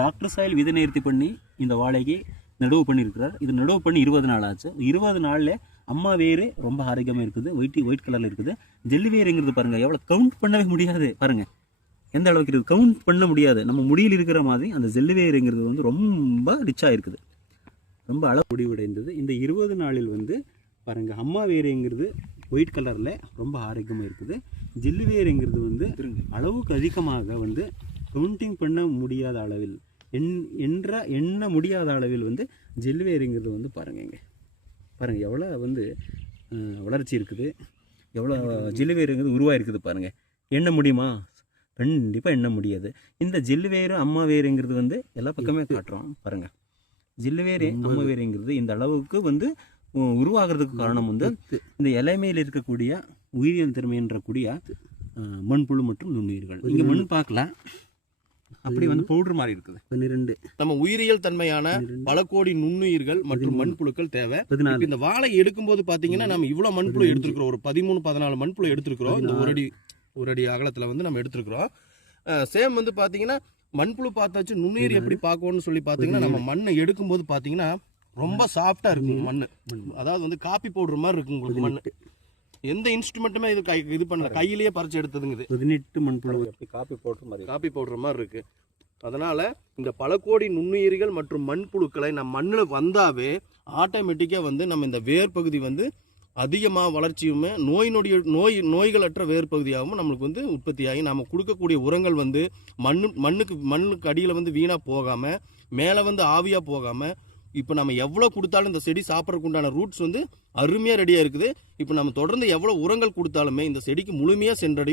Doctor soil விதை நேர்த்தி பண்ணி இந்த வாழைக்கு நடவு பண்ணியிருக்கிறார். இது நடவு பண்ணி 20 நாள் ஆச்சு. 20 நாளில் அம்மா வேறு ரொம்ப ஆரோக்கியமாக இருக்குது, ஒயிட் கலரில் இருக்குது. ஜெல்லி வேருங்கிறது பாருங்கள், எவ்வளோ கவுண்ட் பண்ணவே முடியாது பாருங்கள், எந்த அளவுக்கு இருக்குது கவுண்ட் பண்ண முடியாது. நம்ம முடியில் இருக்கிற மாதிரி அந்த ஜெல்லி வேருங்கிறது வந்து ரொம்ப ரிச்சாக இருக்குது, ரொம்ப அளவு முடிவடைந்தது. இந்த 20 நாளில் வந்து பாருங்கள், அம்மா வேருங்கிறது ஒயிட் கலரில் ரொம்ப ஆரோக்கியமாக இருக்குது. ஜெல்லி வேருங்கிறது வந்து அளவுக்கு அதிகமாக வந்து கவுண்டிங் பண்ண முடியாத அளவில் எண்ண முடியாத அளவில் வந்து ஜெல்லி வேருங்கிறது வந்து பாருங்கள், இங்கே பாருங்கள் எவ்வளோ வந்து வளர்ச்சி இருக்குது, எவ்வளோ ஜெல்லி வேருங்கிறது உருவாயிருக்குது பாருங்கள். எண்ண முடியுமா? கண்டிப்பாக எண்ண முடியாது. இந்த ஜெல்லி வேரு அம்மா வேருங்கிறது வந்து எல்லா பக்கமே காட்டுறோம் பாருங்கள். ஜெல்லி வேரு அம்மா வேருங்கிறது இந்த அளவுக்கு வந்து உருவாகிறதுக்கு காரணம் வந்து இந்த இலைமையில் இருக்கக்கூடிய உயிரியல் திறமைன்றக்கூடிய மண்புழு மற்றும் நுண்ணுயிர்கள். இங்கே மண் பார்க்கலாம், அப்படி வந்து பவுடர் மாதிரி இருக்குது. 12 நம்ம உயிரியல் தன்மையான பல கோடி நுண்ணுயிர்கள் மற்றும் மண்புழுக்கள் தேவை. இந்த வாழை எடுக்கும்போது பாத்தீங்கன்னா நம்ம இவ்வளவு மண்புழு எடுத்திருக்கிறோம், ஒரு 13-14 மண்புழு எடுத்திருக்கிறோம். இந்த ஒரு அடி அகலத்துல வந்து நம்ம எடுத்திருக்கிறோம். சேம் வந்து பாத்தீங்கன்னா மண்புழு பார்த்தாச்சு, நுண்ணுயிர் எப்படி பார்க்கணும்னு சொல்லி பாத்தீங்கன்னா நம்ம மண்ணை எடுக்கும்போது பாத்தீங்கன்னா ரொம்ப சாஃப்டா இருக்கும் மண்ணு. அதாவது வந்து காப்பி பவுடர் மாதிரி இருக்கும் உங்களுக்கு மண்ணு. எந்த இன்ஸ்ட்ருமெண்ட்டுமே இது பண்ணல, கையிலேயே பறிச்சு எடுத்ததுங்க. 18 மண்புழு காப்பி பவுடர் மாதிரி இருக்கு. அதனால இந்த பல கோடி நுண்ணுயிர்கள் மற்றும் மண்புழுக்களை நம்ம மண்ணில் வந்தாவே ஆட்டோமேட்டிக்கா வந்து நம்ம இந்த வேர் பகுதி வந்து அதிகமாக வளர்ச்சியுமே நோய்களற்ற வேர் பகுதியாகவும் நம்மளுக்கு வந்து உற்பத்தியாகி நம்ம கொடுக்கக்கூடிய உரங்கள் வந்து மண்ணுக்கு அடியில் வந்து வீணாக போகாமல் மேலே வந்து ஆவியாக போகாமல் இப்போ நம்ம எவ்வளோ கொடுத்தாலும் இந்த செடி சாப்பிட்றதுக்கு உண்டான ரூட்ஸ் வந்து அருமையாக ரெடியாக இருக்குது. இப்போ நம்ம தொடர்ந்து எவ்வளோ உரங்கள் கொடுத்தாலுமே இந்த செடிக்கு முழுமையாக சென்றடையும்.